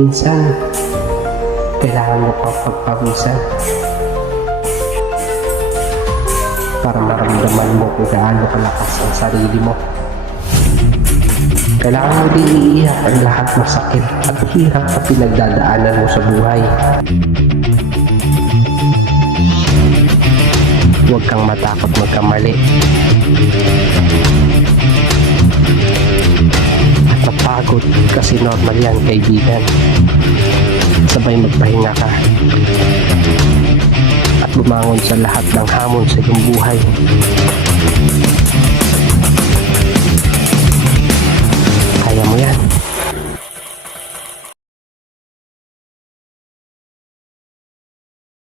minsan, kailangan mo pang pagpawisan para maramdaman mo kung gaano kalakas ang sarili mo. Kailangan mo din iiyak ang lahat ng sakit at hirap na pinagdadaanan mo sa buhay. Huwag kang matakot magkamali. At mapagod kasi normal yan, kaibigan. Sabay magpahinga ka at bumangon sa lahat ng hamon sa iyong buhay.